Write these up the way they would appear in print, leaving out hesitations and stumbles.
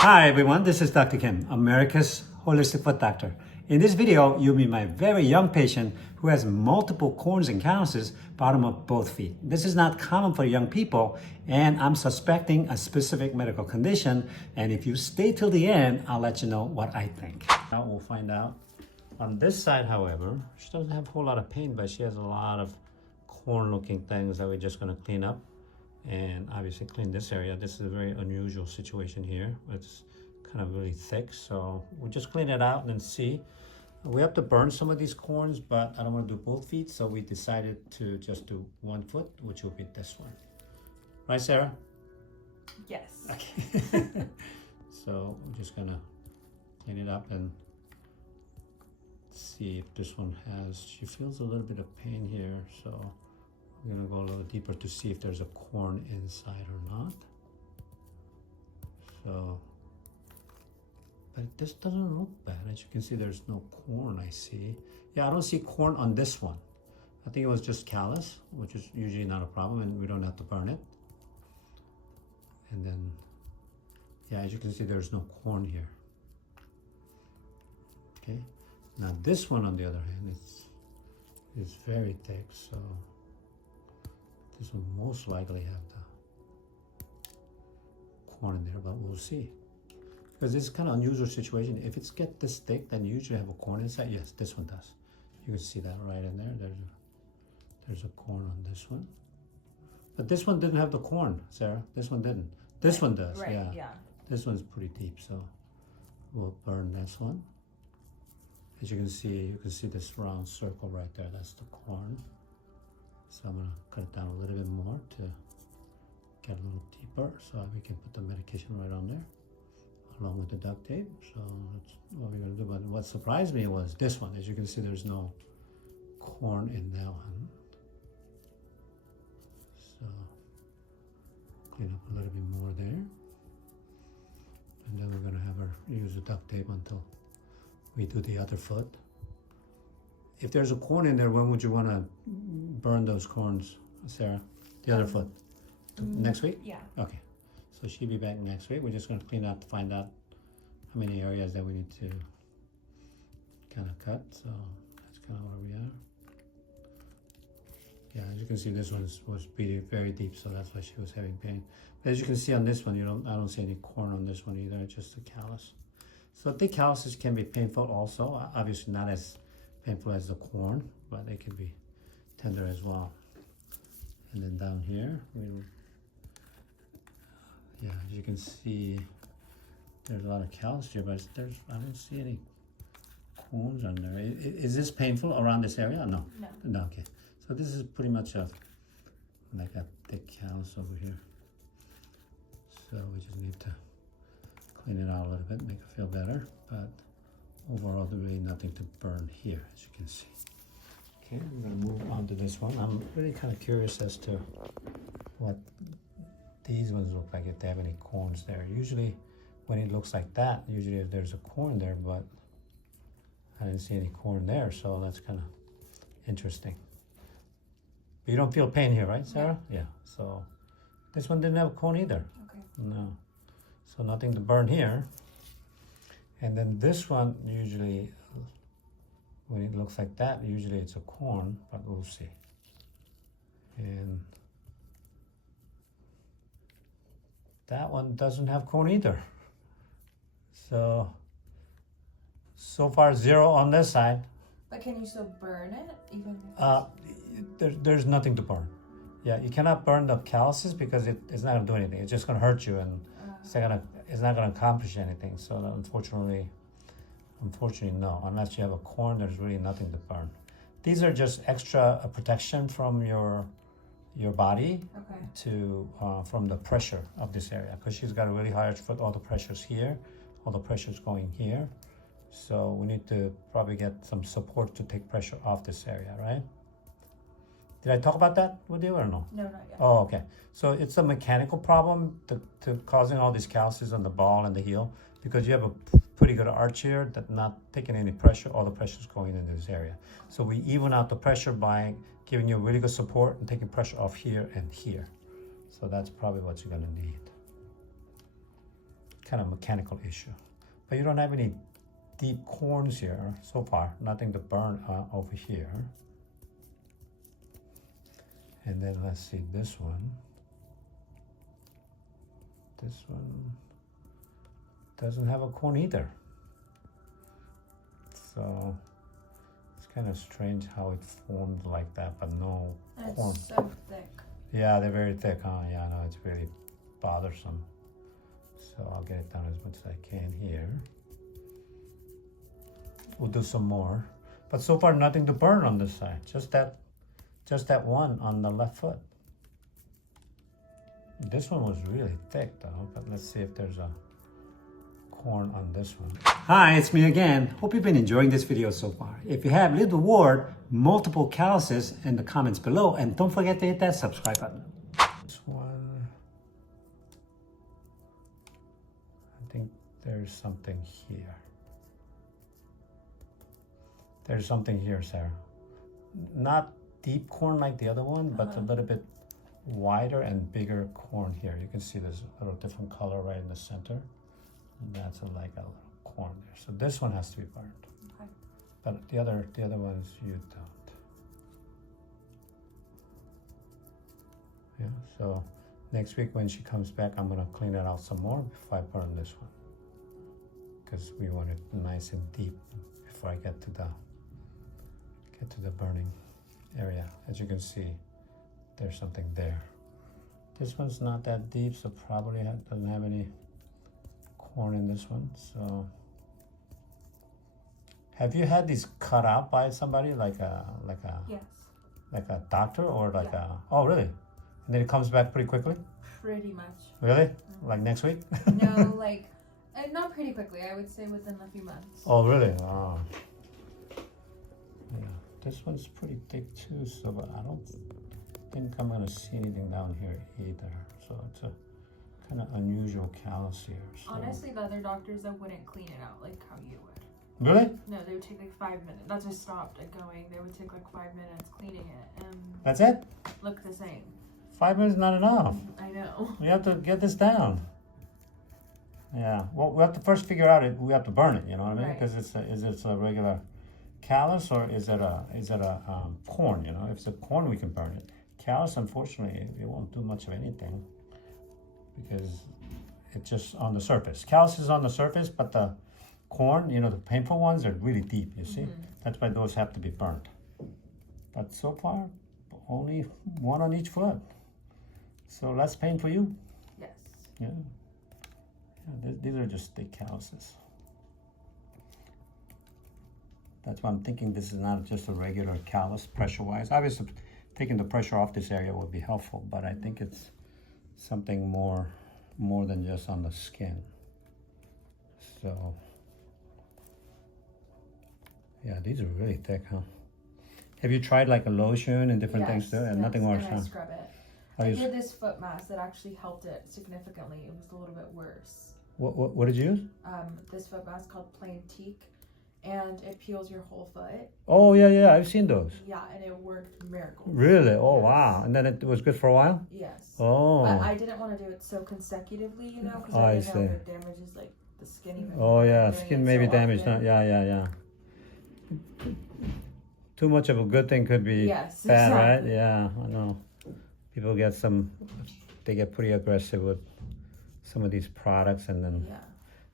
Hi everyone, this is Dr. Kim, America's Holistic Foot Doctor. In this video, you'll meet my very young patient who has multiple corns and calluses bottom of both feet. This is not common for young people, and I'm suspecting a specific medical condition. And if you stay till the end, I'll let you know what I think. Now we'll find out. On this side, however, she doesn't have a whole lot of pain, but she has a lot of corn-looking things that we're just gonna clean up. And obviously clean this area. This is a very unusual situation here. It's kind of really thick, so we'll just clean it out and then see. We have to burn some of these corns, but I don't want to do both feet, so we decided to just do one foot, which will be this one. Right, Sarah? Yes. Okay. So I'm just gonna clean it up and see if this one has, she feels a little bit of pain here, so we're gonna go a little deeper to see if there's a corn inside or not. So, but this doesn't look bad. As you can see, there's no corn, I see. Yeah, I don't see corn on this one. I think it was just callus, which is usually not a problem, and we don't have to burn it. And then, yeah, as you can see, there's no corn here. Okay, now this one, on the other hand, it's very thick, so this will most likely have the corn in there, but we'll see. Because this is kind of unusual situation. If it's get this thick, then you usually have a corn inside. Yes, this one does. You can see that right in there. There's a corn on this one. But this one didn't have the corn, Sarah. This one didn't. This one does, right, yeah. yeah. This one's pretty deep, so we'll burn this one. As you can see this round circle right there. That's the corn. So I'm gonna cut it down a little bit more to get a little deeper so we can put the medication right on there along with the duct tape. So that's what we're gonna do. But what surprised me was this one. As you can see, there's no corn in that one. So clean up a little bit more there. And then we're gonna have her use the duct tape until we do the other foot. If there's a corn in there, when would you want to burn those corns, Sarah? The other foot? Next week? Yeah. Okay. So she'll be back next week. We're just going to clean out to find out how many areas that we need to kind of cut. So that's kind of where we are. Yeah, as you can see, this one was very deep, so that's why she was having pain. But as you can see on this one, I don't see any corn on this one either, just the callus. So thick calluses can be painful also. Obviously not as painful as the corn, but they can be tender as well. And then down here, yeah, as you can see, there's a lot of callus here, but I don't see any corns on there. Is this painful around this area? No. No, okay. So this is pretty much like a thick callus over here. So we just need to clean it out a little bit, make it feel better, but overall, there's really nothing to burn here, as you can see. Okay, we're gonna move on to this one. I'm really kind of curious as to what these ones look like, if they have any corns there. Usually, when it looks like that, usually there's a corn there, but I didn't see any corn there, so that's kind of interesting. But you don't feel pain here, right, Sarah? Yeah, so this one didn't have a corn either. Okay. No, so nothing to burn here. And then this one, usually, when it looks like that, usually it's a corn, but we'll see. And that one doesn't have corn either. So far 0 on this side. But can you still burn it even if There's nothing to burn. Yeah, you cannot burn the calluses because it's not gonna do anything. It's just gonna hurt you, and it's not gonna accomplish anything. So unfortunately, no. Unless you have a corn, there's really nothing to burn. These are just extra protection from your body to from the pressure of this area, because she's got a really high foot. All the pressure's here, all the pressure's going here. So we need to probably get some support to take pressure off this area, right? Did I talk about that with you or no? No, not yet. Oh, okay. So it's a mechanical problem to causing all these calluses on the ball and the heel, because you have a pretty good arch here that's not taking any pressure. All the pressure is going into this area. So we even out the pressure by giving you really good support and taking pressure off here and here. So that's probably what you're gonna need. kind of mechanical issue. But you don't have any deep corns here so far. Nothing to burn over here. And then let's see this one. This one doesn't have a corn either. So it's kind of strange how it formed like that, but no corn. It's so thick. Yeah, they're very thick, huh? Yeah, no, it's really bothersome. So I'll get it down as much as I can here. We'll do some more. But so far nothing to burn on this side. Just that one on the left foot. This one was really thick though, but let's see if there's a corn on this one. Hi, it's me again. Hope you've been enjoying this video so far. If you have, leave the word multiple calluses in the comments below, and don't forget to hit that subscribe button. This one, I think there's something here. There's something here, Sarah. Not deep corn like the other one, but a little bit wider and bigger corn here. You can see there's a little different color right in the center. And that's like a little corn there. So this one has to be burned. Okay. But the other ones you don't. Yeah, so next week when she comes back, I'm gonna clean it out some more before I burn this one. Because we want it nice and deep before I get to the burning area. As you can see, there's something there. This one's not that deep, so probably doesn't have any corn in this one. So have you had these cut out by somebody, like a Yes. like a doctor, or like oh really? And then it comes back pretty quickly? Pretty much. Really? Like next week? No, like not pretty quickly. I would say within a few months. Oh really? Oh. Yeah. This one's pretty thick too, so but I don't think I'm gonna see anything down here either. So it's a kind of unusual callus here. So. Honestly, the other doctors that wouldn't clean it out like how you would. Really? No, they would take like 5 minutes. That's just stopped it going. They would take like 5 minutes cleaning it and That's it? look the same. 5 minutes is not enough. I know. We have to get this down. Yeah. Well, we have to first figure out we have to burn it. You know what I mean? Right. Because is it a regular callus or is it a corn? You know, if it's a corn, we can burn it. Callus, unfortunately, it won't do much of anything because it's just on the surface. Callus is on the surface, but the corn, you know, the painful ones are really deep. You see, that's why those have to be burnt. But so far, only one on each foot. So less pain for you. Yes. Yeah. These are just thick calluses. That's why I'm thinking this is not just a regular callus pressure-wise. Obviously, taking the pressure off this area would be helpful, but I think it's something more than just on the skin. So, yeah, these are really thick, huh? Have you tried like a lotion and different things too? And nothing works, and huh? I scrub it. I did this foot mask that actually helped it significantly. It was a little bit worse. What did you use? This foot mask called Plain Teak, and it peels your whole foot. Oh yeah, I've seen those. Yeah, and it worked miracles. Really? Oh yes. wow! And then it was good for a while. Yes. Oh. But I didn't want to do it so consecutively, you know, because I didn't know if it damages like the skin even. Oh yeah, skin may be damaged. Yeah. Too much of a good thing could be bad, exactly. right? Yeah, I know. People get they get pretty aggressive with some of these products, and then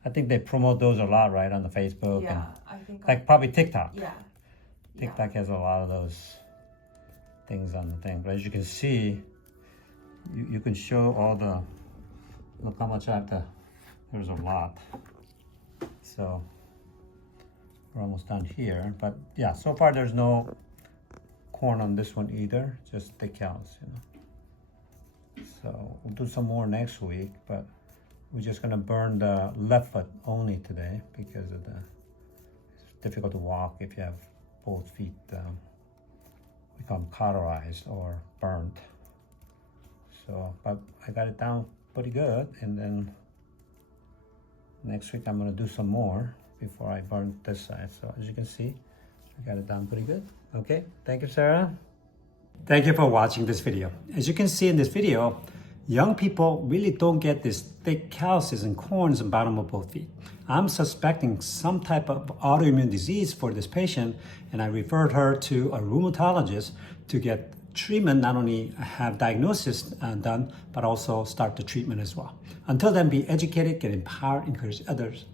I think they promote those a lot, right, on the Facebook. Yeah, and I think. Like probably TikTok. Yeah. TikTok has a lot of those things on the thing, but as you can see, you can show all the. Look how much I have to. There's a lot. So. We're almost done here, but yeah, so far there's no corn on this one either, just thick callus, you know. So we'll do some more next week, but we're just gonna burn the left foot only today because of it's difficult to walk if you have both feet become cauterized or burnt. So, but I got it down pretty good, and then next week I'm gonna do some more before I burn this side. So as you can see, I got it done pretty good. Okay, thank you, Sarah. Thank you for watching this video. As you can see in this video, young people really don't get these thick calluses and corns in the bottom of both feet. I'm suspecting some type of autoimmune disease for this patient, and I referred her to a rheumatologist to get treatment, not only have diagnosis done, but also start the treatment as well. Until then, be educated, get empowered, encourage others.